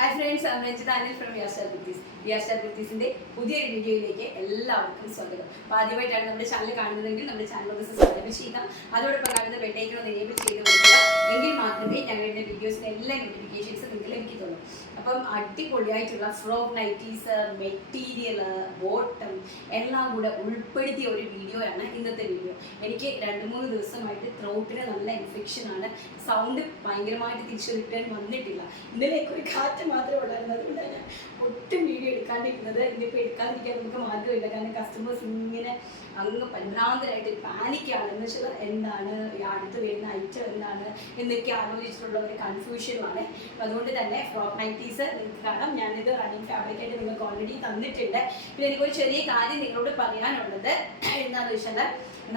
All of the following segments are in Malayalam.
Hi friends Ranjitha Anil from Yastar kurtis Yastar കുർത്തീസിന്റെ പുതിയൊരു വീഡിയോയിലേക്ക് എല്ലാവർക്കും സ്വാഗതം. അപ്പോൾ ആദ്യമായിട്ടാണ് നമ്മുടെ ചാനൽ കാണുന്നതെങ്കിൽ നമ്മുടെ ചാനൽ ഒന്ന് സബ്സ്ക്രൈബ് ചെയ്യുക. അതോടൊപ്പം കാണുന്ന ബെല്ലൈക്കൺ ഒന്ന് എനേബിൾ ചെയ്ത് കൊടുക്കുക. എങ്കിൽ മാത്രമേ ഞങ്ങളുടെ വീഡിയോസിന്റെ എല്ലാ നോട്ടിഫിക്കേഷൻസ് നിങ്ങൾക്ക് തോന്നും അപ്പം അടിപൊളിയായിട്ടുള്ള ഫ്രോക്ക് നൈറ്റീസ് മെറ്റീരിയൽ ബോട്ടം എല്ലാം കൂടെ ഉൾപ്പെടുത്തിയ ഒരു വീഡിയോ ആണ് ഇന്നത്തെ വീഡിയോ. എനിക്ക് രണ്ട് മൂന്ന് ദിവസമായിട്ട് ത്രോട്ടിന് നല്ല ഇൻഫെക്ഷൻ ആണ്. സൗണ്ട് ഭയങ്കരമായിട്ട് തിരിച്ചു റിട്ടേൺ വന്നിട്ടില്ല. ഇന്നലെയൊക്കെ ഒരു കാറ്റ് മാത്രമേ ഉള്ളായിരുന്നു. അതുകൊണ്ടാണ് ഒട്ടും വീഡിയോ എടുക്കാണ്ടിരുന്നത് ഇനിയിപ്പോൾ എടുക്കാതിരിക്കാൻ നമുക്ക് മാർഗമില്ല. കാരണം കസ്റ്റമേഴ്സ് ഇങ്ങനെ അങ്ങ് പരിഭ്രാന്തരായിട്ട് പാനിക്കാണ് എന്ന് വെച്ചാൽ എന്താണ്? അടുത്ത് വരുന്ന ഐറ്റം എന്താണ്? എന്നൊക്കെ ആലോചിച്ചിട്ടുള്ള ഒരു കൺഫ്യൂഷനുമാണ് അതുകൊണ്ട് തന്നെ ഫ്രോക്ക് നൈറ്റീസ് നിങ്ങൾക്ക് കാണാം. ഞാനിത് റണ്ണിങ് ഫാബ്രിക്കായിട്ട് നിങ്ങൾക്ക് ഓൾറെഡി തന്നിട്ടുണ്ട്. പിന്നെ എനിക്കൊരു ചെറിയ കാര്യം നിങ്ങളോട് പറയാനുള്ളത്. എന്താണെന്ന് വെച്ചാൽ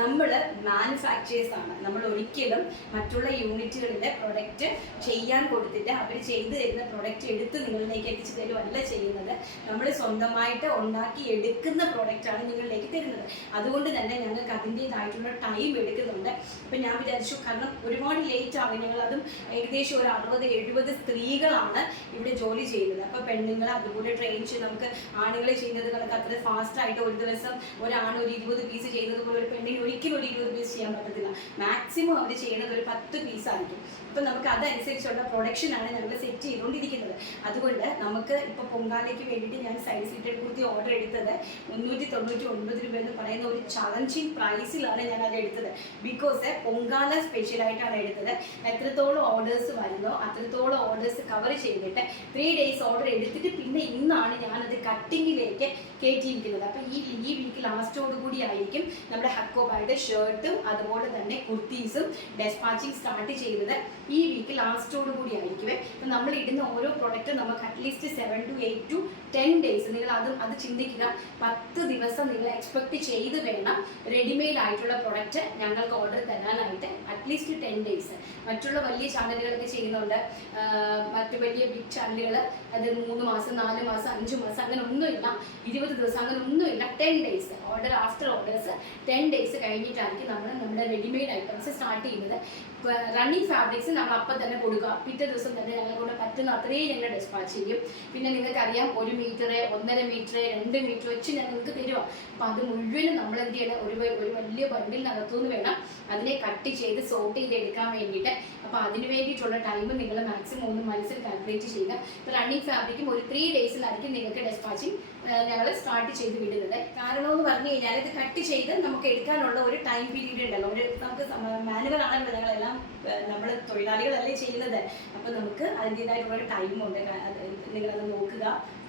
നമ്മൾ മാനുഫാക്ചേഴ്സ് ആണ്. നമ്മൾ ഒരിക്കലും മറ്റുള്ള യൂണിറ്റുകളിലെ പ്രൊഡക്റ്റ് ചെയ്യാൻ കൊടുത്തിട്ട് അവർ ചെയ്തു തരുന്ന പ്രൊഡക്റ്റ് എടുത്ത് നിങ്ങളിലേക്ക് എത്തിച്ചു തരുമല്ല ചെയ്യുന്നത്. നമ്മൾ സ്വന്തമായിട്ട് ഉണ്ടാക്കി എടുക്കുന്ന പ്രൊഡക്റ്റാണ് നിങ്ങളിലേക്ക് തരുന്നത്. അതുകൊണ്ട് തന്നെ ഞങ്ങൾക്ക് അതിന്റെതായിട്ടുള്ള ടൈം എടുക്കുന്നുണ്ട്. അപ്പം ഞാൻ വിചാരിച്ചു കാരണം ഒരുപാട് ലേറ്റ് ആകും ഞങ്ങൾ അതും ഏകദേശം ഒരു അറുപത് എഴുപത് സ്ത്രീകളാണ് ഇവിടെ ജോലി ചെയ്യുന്നത്. അപ്പോൾ പെണ്ണുങ്ങൾ അതുപോലെ ട്രെയിൻ ചെയ്ത് നമുക്ക് ആണുങ്ങളെ ചെയ്യുന്നത് കണക്ക് അത്ര ഫാസ്റ്റായിട്ട് ഒരു ദിവസം ഒരാണ് ഒരു ഇരുപത് പീസ് ചെയ്യുന്നത് പോലെ ഒരു പെണ്ണിന് ഒരിക്കലും ഒരു ഇരുപത് പീസ് ചെയ്യാൻ പറ്റത്തില്ല. മാക്സിമം അവർ ചെയ്യുന്നത് ഒരു പത്ത് പീസ് ആയിരിക്കും. അപ്പം നമുക്ക് അതനുസരിച്ചുള്ള പ്രൊഡക്ഷനാണ് ഞങ്ങൾ സെറ്റ് ചെയ്തുകൊണ്ടിരിക്കുന്നത്. അതുകൊണ്ട് നമുക്ക് ഇപ്പോൾ പൊങ്കാലയ്ക്ക് വേണ്ടിയിട്ട് ഞാൻ സൈഡ് സീറ്റഡ് കുർത്തി ഓർഡർ എടുത്തത് മുന്നൂറ്റി തൊണ്ണൂറ്റി ഒൻപത് രൂപ എന്ന് പറയുന്ന ഒരു ചലഞ്ചിങ് പ്രൈസിലാണ് ഞാൻ അത് എടുത്തത്. ബിക്കോസ് പൊങ്കാല സ്പെഷ്യലായിട്ടാണ് എടുത്തത്. എത്രത്തോളം ഓർഡേഴ്സ് വരുന്നോ അത്രത്തോളം ഓർഡേഴ്സ് കവർ ചെയ്തിട്ട് ത്രീ ഡേയ്സ് ഓർഡർ എടുത്തിട്ട് പിന്നെ ഇന്നാണ് ഞാനത് കട്ടിങ്ങിലേക്ക് കയറ്റിയിരിക്കുന്നത് അപ്പം ഈ ഈ വീക്ക് ലാസ്റ്റോടുകൂടി ആയിരിക്കും നമ്മുടെ ഹക്കോബായുടെ ഷർട്ടും അതുപോലെ തന്നെ കുർത്തീസും ഡെസ്പാച്ചിങ് സ്റ്റാർട്ട് ചെയ്തത് ഈ വീക്ക് ലാസ്റ്റോട് കൂടി ആയിരിക്കുമേ അപ്പം നമ്മൾ ഇടുന്ന ഓരോ പ്രൊഡക്റ്റും നമുക്ക് at least seven to eight to ten days നിങ്ങൾ അത് അത് ചിന്തിക്കുക. പത്ത് ദിവസം നിങ്ങൾ എക്സ്പെക്ട് ചെയ്ത് വേണം റെഡിമെയ്ഡ് ആയിട്ടുള്ള പ്രൊഡക്റ്റ് ഞങ്ങൾക്ക് ഓർഡർ തരാനായിട്ട് അറ്റ്ലീസ്റ്റ് ടെൻ ഡേയ്സ് മറ്റുള്ള വലിയ ചാനലുകളൊക്കെ ചെയ്യുന്നുണ്ട്. മറ്റു വലിയ ബിഗ് ചാനലുകൾ അത് മൂന്ന് മാസം നാല് മാസം അഞ്ച് മാസം അങ്ങനെ ഒന്നുമില്ല. ഇരുപത് ദിവസം അങ്ങനെ ഒന്നുമില്ല. Ten days order after orders ten days കഴിഞ്ഞിട്ടായിരിക്കും നമ്മൾ നമ്മുടെ റെഡിമെയ്ഡ് ഐറ്റംസ് സ്റ്റാർട്ട് ചെയ്യുന്നത്. റണ്ണിങ് ഫാബ്രിക്സ് നമ്മൾ അപ്പം തന്നെ കൊടുക്കുക. പിറ്റേ ദിവസം തന്നെ ഞങ്ങളെ കൊണ്ട് പറ്റുന്ന അത്രയും ഞങ്ങൾ ഡിസ്പാച്ച് ചെയ്യും. പിന്നെ നിങ്ങൾക്കറിയാം ഒരു മീറ്റർ ഒന്നര മീറ്റർ രണ്ട് മീറ്റർ വെച്ച് ഞാൻ നിങ്ങൾക്ക് തരുക അപ്പം അത് മുഴുവനും നമ്മൾ എന്ത് ചെയ്യണം? ഒരു ഒരു വലിയ ബണ്ടിൽ നടത്തുമെന്ന് വേണം അതിനെ കട്ട് ചെയ്ത് സോർട്ട് ചെയ്ത് എടുക്കാൻ വേണ്ടിയിട്ട്. അപ്പോൾ അതിന് വേണ്ടിയിട്ടുള്ള ടൈം നിങ്ങൾ മാക്സിമം ഒന്ന് മനസ്സിൽ കാൽക്കുലേറ്റ് ചെയ്യുക. ഇപ്പോൾ റണ്ണിങ് ഫാബ്രിക്കും ഒരു ത്രീ ഡേയ്സിലായിരിക്കും നിങ്ങൾക്ക് ഡിസ്പാച്ചിങ് ഞങ്ങൾ സ്റ്റാർട്ട് ചെയ്ത് വിടുന്നത്. കാരണം എന്ന് പറഞ്ഞു കഴിഞ്ഞാൽ ഇത് കട്ട് ചെയ്ത് നമുക്ക് എടുക്കാനുള്ള ഒരു ടൈം പീരീഡ് ഉണ്ടല്ലോ. ഒരു നമുക്ക് മാനുവൽ ആണല്ലോ ഞങ്ങളെല്ലാം നമ്മൾ തൊഴിലാളികളല്ലേ ചെയ്യുന്നത്. അപ്പോൾ നമുക്ക് അതിന്റെതായിട്ടുള്ള ഒരു ടൈമുണ്ട് നിങ്ങളത് നോക്കുക.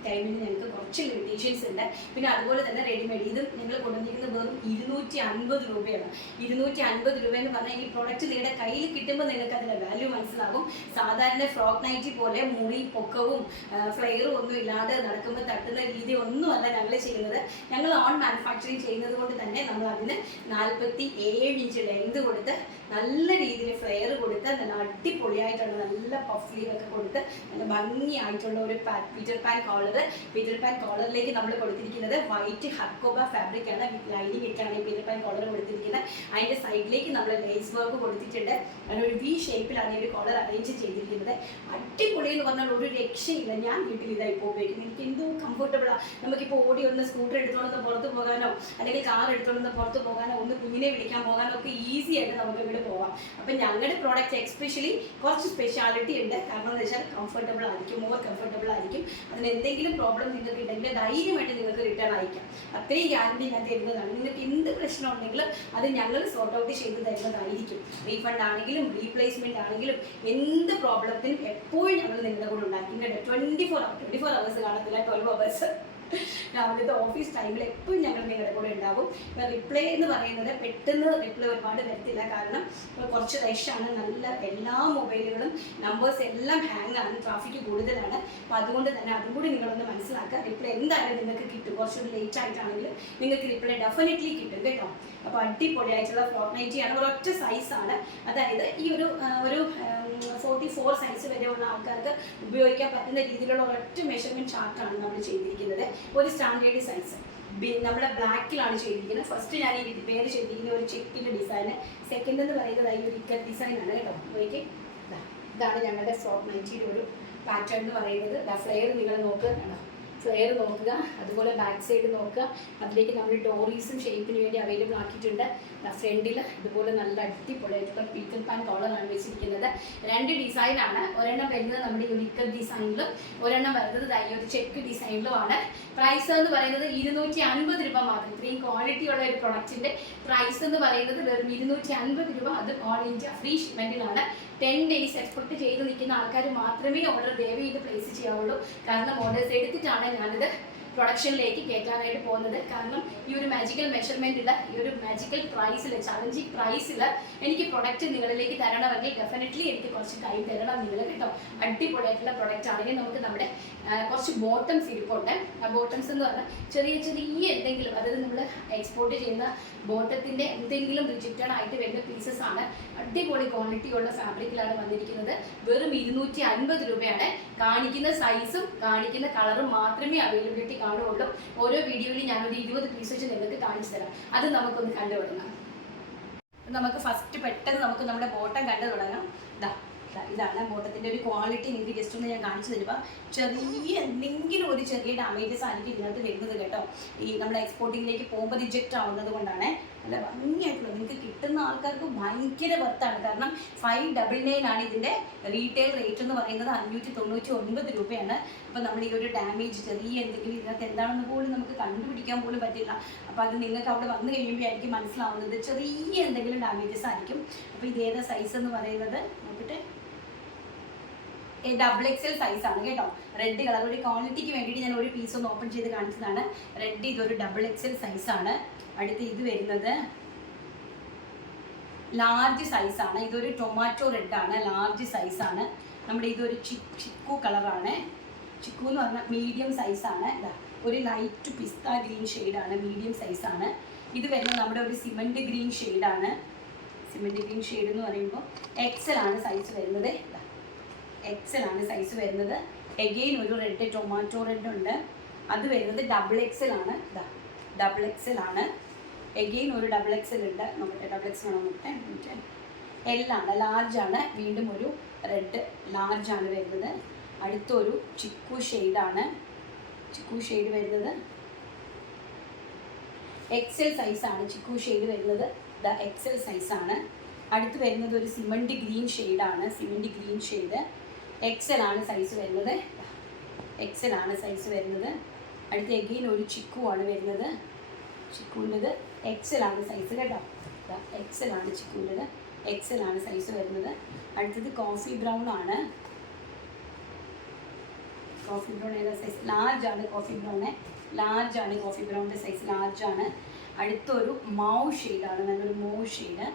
ടൈമിന് ഞങ്ങൾക്ക് കുറച്ച് ലിമിറ്റേഷൻസ് ഉണ്ട്. പിന്നെ അതുപോലെ തന്നെ റെഡിമെയ്ഡ് ഇത് നിങ്ങൾ കൊണ്ടുവന്നിരിക്കുന്ന വെറും ഇരുന്നൂറ്റി അൻപത് രൂപയാണ്. ഇരുന്നൂറ്റി അൻപത് രൂപ എന്ന് പറഞ്ഞാൽ ഈ പ്രോഡക്റ്റ് നിങ്ങളുടെ കയ്യിൽ കിട്ടുമ്പോൾ നിങ്ങൾക്ക് അതിന്റെ വാല്യൂ മനസ്സിലാകും സാധാരണ ഫ്രോക്ക് നൈറ്റി പോലെ മുറി പൊക്കവും ഫ്ലെയറും ഒന്നും ഇല്ലാതെ നടക്കുമ്പോൾ തട്ടുന്ന രീതി ഒന്നുമല്ല ഞങ്ങൾ ചെയ്യുന്നത്. ഞങ്ങൾ ഓൺ മാനുഫാക്ചറിങ് ചെയ്യുന്നത് കൊണ്ട് തന്നെ നമ്മൾ അതിന് നാൽപ്പത്തി ഏഴ് ഇഞ്ച് ലെങ്ത് കൊടുത്ത് നല്ല രീതിയിൽ ഫ്ലെയർ കൊടുത്ത് നല്ല അടിപൊളിയായിട്ടുള്ള നല്ല പഫ് ഒക്കെ കൊടുത്ത് നല്ല ഭംഗിയായിട്ടുള്ള ഒരു Peter Pan collar Peter Pan കോളറിലേക്ക് നമ്മൾ കൊടുത്തിരിക്കുന്നത് വൈറ്റ് ഹക്കോബ ഫാബ്രിക് ആണ്. ലൈനിങ് ഇട്ടാണ് ഈ പീറ്റർ പാൻ കോളർ കൊടുത്തിരിക്കുന്നത്. അതിന്റെ സൈഡിലേക്ക് നമ്മൾ ലേസ് വർക്ക് കൊടുത്തിട്ടുണ്ട്. അങ്ങനെ ഒരു വി ഷേപ്പിലാണ് ഈ ഒരു കോളർ അറേഞ്ച് ചെയ്തിരിക്കുന്നത്. അടിപൊളി എന്ന് പറഞ്ഞാൽ ഒരു രക്ഷയില്ല. ഞാൻ വീട്ടിൽ ഇതായി ഇപ്പോൾ ഉപയോഗിക്കുന്നത്. എനിക്ക് എന്തോ കംഫർട്ടബിളാണ് നമുക്കിപ്പോൾ ഓടി ഒന്ന് സ്കൂട്ടർ എടുത്തോണ്ട് പുറത്ത് പോകാനോ അല്ലെങ്കിൽ കാർ എടുത്തോണ്ട് പുറത്ത് പോകാനോ ഒന്ന് കുഞ്ഞിനെ വിളിക്കാൻ പോകാനോ ഒക്കെ ഈസി ആയിട്ട് നമുക്ക് ഇവിടെ പോവാം അപ്പം ഞങ്ങളുടെ പ്രോഡക്റ്റ് എക്സ്പെഷ്യലി കുറച്ച് സ്പെഷ്യാലിറ്റി ഉണ്ട്. കാരണം എന്ന് വെച്ചാൽ കംഫർട്ടബിൾ ആയിരിക്കും. മോർ കംഫർട്ടബിൾ ആയിരിക്കും. അതിന് എന്തെങ്കിലും പ്രോബ്ലം നിങ്ങൾക്ക് ഉണ്ടെങ്കിൽ ധൈര്യമായിട്ട് നിങ്ങൾക്ക് റിട്ടേൺ അയക്കാം. അത്രയും ഗ്യാരണ്ടി ഞാൻ തരുന്നതാണ്. നിങ്ങൾക്ക് എന്ത് പ്രശ്നം ഉണ്ടെങ്കിലും അത് ഞങ്ങൾ സോർട്ട് ഔട്ട് ചെയ്ത് തരുന്നതായിരിക്കും. റീഫണ്ട് ആണെങ്കിലും റീപ്ലേസ്മെന്റ് ആണെങ്കിലും എന്ത് പ്രോബ്ലത്തിനും എപ്പോഴും ഞങ്ങൾ നിങ്ങളുടെ കൂടെ ഉണ്ടാക്കി. Twenty four twenty four hours കാണത്തില്ല ട്വൽവ് അവേഴ്സ് രാവിലത്തെ ഓഫീസ് ടൈമിൽ എപ്പോഴും ഞങ്ങൾ നിങ്ങളുടെ കൂടെ ഉണ്ടാവും റിപ്ലൈ എന്ന് പറയുന്നത് പെട്ടെന്ന് റിപ്ലൈ ഒരുപാട് വരത്തില്ല. കാരണം കുറച്ച് റഷാണ് നല്ല എല്ലാ മൊബൈലുകളും നമ്പേഴ്സ് എല്ലാം ഹാങ് ആണ്. ട്രാഫിക് കൂടുതലാണ്. അപ്പോൾ അതുകൊണ്ട് തന്നെ അതും കൂടി നിങ്ങളൊന്ന് മനസ്സിലാക്കുക. റിപ്ലൈ എന്തായാലും നിങ്ങൾക്ക് കിട്ടും. കുറച്ചുകൂടി ലേറ്റ് ആയിട്ടാണെങ്കിലും നിങ്ങൾക്ക് റിപ്ലൈ ഡെഫിനറ്റ്ലി കിട്ടും കേട്ടോ. അപ്പോൾ അടിപൊളിയായിട്ടുള്ള ഫ്ലോട്ട് നൈറ്റിയാണ് ഒരൊറ്റ സൈസാണ് അതായത് ഈ ഒരു ഒരു ഫോർട്ടി ഫോർ സൈസ് വരെയുള്ള ആൾക്കാർക്ക് ഉപയോഗിക്കാൻ പറ്റുന്ന രീതിയിലുള്ള ഒരൊറ്റ മെഷർമെന്റ് ചാർട്ടാണ് നമ്മൾ ചെയ്തിരിക്കുന്നത്. ഒരു സ്റ്റാൻഡേർഡ് സൈസ്. നമ്മുടെ ബ്ലാക്കിലാണ് ചെയ്തിരിക്കുന്നത്. ഫസ്റ്റ് ഞാൻ ഈ പേര് ചെയ്തിരിക്കുന്ന ഒരു ചെക്കിന്റെ ഡിസൈൻ സെക്കൻഡ് എന്ന് പറയുന്നത് ഈ ഒരു ഇക്കറ്റ് ഡിസൈൻ ആണ് കേട്ടോ. നോക്കി ഇതാണ് ഞങ്ങളുടെ ഫ്രോക്ക് നൈറ്റിയുടെ ഒരു പാറ്റേൺ എന്ന് പറയുന്നത്. ഫ്ലെയർ നിങ്ങൾ നോക്കുക കണ്ടോ ഫ്ലെയർ നോക്കുക അതുപോലെ ബാക്ക് സൈഡ് നോക്കുക. അതിലേക്ക് നമ്മൾ ഡോറീസും ഷേപ്പിന് വേണ്ടി അവൈലബിൾ ആക്കിയിട്ടുണ്ട്. ഫ്രണ്ടിൽ ഇതുപോലെ നല്ല അടിപൊളിയായിട്ടുള്ള പീക്കൽ പാൻ കോളറാണ് വെച്ചിരിക്കുന്നത്. രണ്ട് ഡിസൈനാണ് ഒരെണ്ണം വരുന്നത് നമ്മുടെ യുനിക്കൽ ഡിസൈനിലും ഒരെണ്ണം വരുന്നത് ഒരു ചെക്ക് ഡിസൈനിലുമാണ് പ്രൈസ് എന്ന് പറയുന്നത് ഇരുന്നൂറ്റി അൻപത് രൂപ മാത്രം. ഇത്രയും ക്വാളിറ്റി ഉള്ള ഒരു പ്രൊഡക്റ്റിന്റെ പ്രൈസ് എന്ന് പറയുന്നത് വെറും ഇരുന്നൂറ്റി അൻപത് രൂപ. അത് ഓൾ ഇന്ത്യ ഫ്രീ ഷിപ്മെന്റിലാണ് ടെൻ ഡേയ്സ് എക്സ്പെക്ട് ചെയ്ത് നിൽക്കുന്ന ആൾക്കാർ മാത്രമേ ഓർഡർ ദയവ് ചെയ്ത് പ്ലേസ് ചെയ്യാവുള്ളൂ. കാരണം ഓർഡേഴ്സ് എടുത്തിട്ടാണ് ഞാനിത് പ്രൊഡക്ഷനിലേക്ക് കയറ്റാനായിട്ട് പോകുന്നത്. കാരണം ഈ ഒരു മാജിക്കൽ മെഷർമെന്റ് ഉള്ള ഈ ഒരു മാജിക്കൽ പ്രൈസിൽ ചലഞ്ചിങ് പ്രൈസിൽ എനിക്ക് പ്രൊഡക്റ്റ് നിങ്ങളിലേക്ക് തരണമെങ്കിൽ ഡെഫിനറ്റ്ലി എനിക്ക് കുറച്ച് ടൈം തരണം നിങ്ങൾ കേട്ടോ. അടിപൊളിയായിട്ടുള്ള പ്രൊഡക്റ്റ് ആണെങ്കിൽ നമുക്ക് നമ്മുടെ കുറച്ച് ബോട്ടംസ് ഇരിപ്പുണ്ട്. ആ ബോട്ടംസ് എന്ന് പറഞ്ഞാൽ ചെറിയ ചെറിയ എന്തെങ്കിലും അതായത് നമ്മൾ എക്സ്പോർട്ട് ചെയ്യുന്ന ബോട്ടത്തിന്റെ എന്തെങ്കിലും റിജക്റ്റഡ് ആയിട്ട് വരുന്ന പീസസ് ആണ്. അടിപൊളി ക്വാളിറ്റി ഉള്ള ഫാബ്രിക്കിലാണ് വന്നിരിക്കുന്നത്. വെറും ഇരുന്നൂറ്റി അൻപത് രൂപയാണ്. കാണിക്കുന്ന സൈസും കാണിക്കുന്ന കളറും മാത്രമേ അവൈലബിലിറ്റി കാണുകയുള്ളൂ ഓരോ വീഡിയോയിലും ഞാനൊരു ഇരുപത് പീസ് വെച്ച് നിങ്ങൾക്ക് കാണിച്ചു തരാം. അത് നമുക്കൊന്ന് കണ്ടു തുടങ്ങാം. നമുക്ക് ഫസ്റ്റ് പെട്ടെന്ന് നമുക്ക് നമ്മുടെ ബോട്ടം കണ്ടു തുടങ്ങാം. ഇതാ ഇതാണ് ബോട്ടത്തിന്റെ ഒരു ക്വാളിറ്റി നിങ്ങൾക്ക് ജസ്റ്റ് ഒന്ന് ഞാൻ കാണിച്ചു തരുമ്പോൾ ചെറിയ എന്തെങ്കിലും ഒരു ചെറിയ ഡാമേജസ് ആയിരിക്കും ഇതിനകത്ത് വരുന്നത് കേട്ടോ. ഈ നമ്മുടെ എക്സ്പോർട്ടിങ്ങിലേക്ക് പോകുമ്പോൾ റിജക്റ്റ് ആവുന്നത് കൊണ്ടാണ്. നല്ല ഭംഗിയായിട്ടുള്ള നിങ്ങൾക്ക് കിട്ടുന്ന ആൾക്കാർക്ക് ഭയങ്കര വർത്താണ് കാരണം ഫൈവ് ഡബിൾ നയൻ ആണ് ഇതിന്റെ റീറ്റെയിൽ റേറ്റ് എന്ന് പറയുന്നത് അഞ്ഞൂറ്റി തൊണ്ണൂറ്റി ഒൻപത് രൂപയാണ്. അപ്പോൾ നമ്മൾ ഈ ഒരു ഡാമേജ് ചെറിയ എന്തെങ്കിലും ഇതിനകത്ത് എന്താണെന്ന് പോലും നമുക്ക് കണ്ടുപിടിക്കാൻ പോലും പറ്റില്ല. അപ്പോൾ അത് നിങ്ങൾക്ക് അവിടെ വന്നു കഴിയുമ്പോൾ ആയിരിക്കും മനസ്സിലാവുന്നത്. ചെറിയ എന്തെങ്കിലും ഡാമേജസ് ആയിരിക്കും. അപ്പോൾ ഇത് ഏതാ സൈസ് എന്ന് പറയുന്നത്? നോക്കട്ടെ. ഡബിൾ എക്സൽ സൈസ് ആണ് കേട്ടോ. റെഡ് കളർ ഒരു ക്വാളിറ്റിക്ക് വേണ്ടിയിട്ട് ഞാൻ ഒരു പീസ് ഒന്ന് ഓപ്പൺ ചെയ്ത് കാണിച്ചതാണ്. റെഡ് ഇതൊരു ഡബിൾ എക്സൽ സൈസ് ആണ്. അടുത്ത് ഇത് വരുന്നത് ലാർജ് സൈസ് ആണ്. ഇതൊരു ടൊമാറ്റോ റെഡ് ആണ്. ലാർജ് സൈസ് ആണ്. നമ്മുടെ ഇതൊരു ചിക്കു കളറാണ് ചിക്കു എന്ന് പറഞ്ഞാൽ മീഡിയം സൈസ് ആണ്. ഒരു ലൈറ്റ് പിസ്ത ഗ്രീൻ ആണ്. മീഡിയം സൈസ് ആണ്. ഇത് വരുന്നത് നമ്മുടെ ഒരു സിമന്റ് ഗ്രീൻ ആണ്. സിമന്റ് ഗ്രീൻ ഷെയ്ഡ് എന്ന് പറയുമ്പോൾ എക്സൽ ആണ് സൈസ് വരുന്നത്. എക്സൽ ആണ് സൈസ് വരുന്നത്. എഗെയിൻ ഒരു റെഡ് ടൊമാറ്റോ റെഡ് ഉണ്ട്. അത് വരുന്നത് ഡബിൾ എക്സൽ ആണ് ഇതാ ഡബിൾ എക്സൽ ആണ് എഗെയിൻ ഒരു ഡബിൾ എക്സൽ ഉണ്ട് നോക്കട്ടെ ഡബിൾ എക്സൽ ആണോ നോക്കട്ടെ? ലാർജ് ആണ് വീണ്ടും ഒരു റെഡ് ലാർജ് ആണ് വരുന്നത്. അടുത്തൊരു ചിക്കു ഷെയ്ഡാണ് ചിക്കു ഷെയ്ഡ് വരുന്നത്. എക്സൽ സൈസാണ് ചിക്കു ഷെയ്ഡ് വരുന്നത്. ദ എക്സൽ സൈസാണ് അടുത്ത് വരുന്നത് ഒരു സിമന്റ് ഗ്രീൻ ഷെയ്ഡാണ് സിമന്റ് ഗ്രീൻ ഷെയ്ഡ് എക്സൽ ആണ് സൈസ് വരുന്നത്. എക്സൽ ആണ് സൈസ് വരുന്നത്. അടുത്ത എഗെയിൻ ഒരു ചിക്കു ആണ് വരുന്നത്. ചിക്കുവിന്റെത് എക്സൽ ആണ് സൈസ് കേട്ടോ. എക്സൽ ആണ് ചിക്കുവിന്റെത്. എക്സൽ ആണ് സൈസ് വരുന്നത്. അടുത്തത് കോഫി ബ്രൗൺ ആണ്. കോഫി ബ്രൗൺ ഏതാ സൈസ് ലാർജ് ആണ് കോഫി ബ്രൗണ് ലാർജ് ആണ് കോഫി ബ്രൗണിന്റെ സൈസ് ലാർജ് ആണ്. അടുത്തൊരു മൗ ഷെയ്ഡാണ് നല്ലൊരു മൗ ഷെയ്ഡ്